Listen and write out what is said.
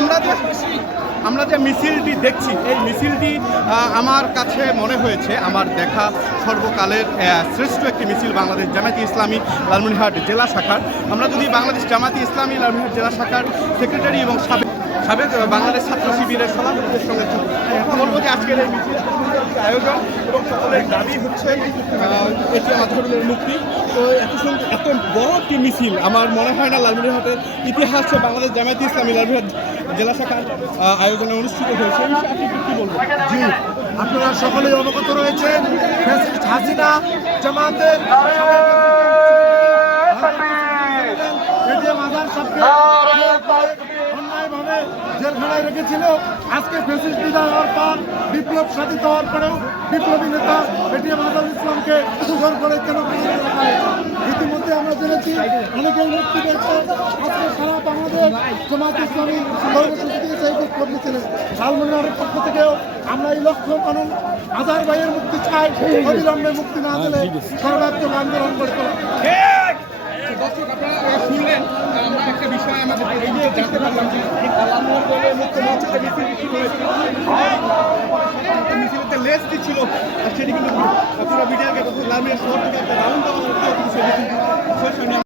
আমরা যে আমরা যে মিছিলটি দেখছি, এই মিছিলটি আমার কাছে মনে হয়েছে, আমার দেখা সর্বকালের শ্রেষ্ঠ একটি মিছিল বাংলাদেশ জামায়াতি ইসলামী লালমনিরহাট জেলা শাখার। আমরা যদি বাংলাদেশ জামায়াতি ইসলামী লালমনিরহাট জেলা শাখার সেক্রেটারি এবং সাবেক সাবেক বাংলাদেশ ছাত্র শিবিরের সভাপতিদের সঙ্গে বলব যে আজকের এই মিছিল আয়োজন এবং সকলের দাবি হচ্ছে এটি আজহারুলের মুক্তি। তো এত এত বড় একটি মিছিল। আমার মনে হয় না লালমনিরহাটের ইতিহাসে বাংলাদেশ জামায়াতি ইসলামী লালমনিরহাট জেলা শাখার আয়োজনে অনুষ্ঠিত হয়েছে। এই বিষয়ে কি বলবেন? জি, আপনারা সকলেই অবগত রয়েছেন হাসিনা জামাতের অন্যায়ভাবে জেলখানায় রেখেছিল। আজকে বিদায় হওয়ার পর, বিপ্লব সাধিত হওয়ার পরেও বিপ্লবী নেতা এটিএম আজহার ইসলামকে জোর করে কেন? জেনেছি অনেকেই মুক্তি পেয়েছে। আজকে সারা বাংলাদেশ জামাত ইসলামী সেই বিক্ষোভ মিছিলে লালমনিরহাটের পক্ষ থেকেও আমরা এই লক্ষ্য কানুন আজার ভাইয়ের মুক্তি চাই, অবিলম্বে মুক্তি না দিলে সর্বাত্মক আন্দোলন করে তোলা। দর্শক, আপনারা শুনলেন, আমরা একটা বিষয় আমাদের মিছিল লেস দিচ্ছিল সেটি কিন্তু পুরো মিডিয়াকে শহর থেকে একটা রাউন্ড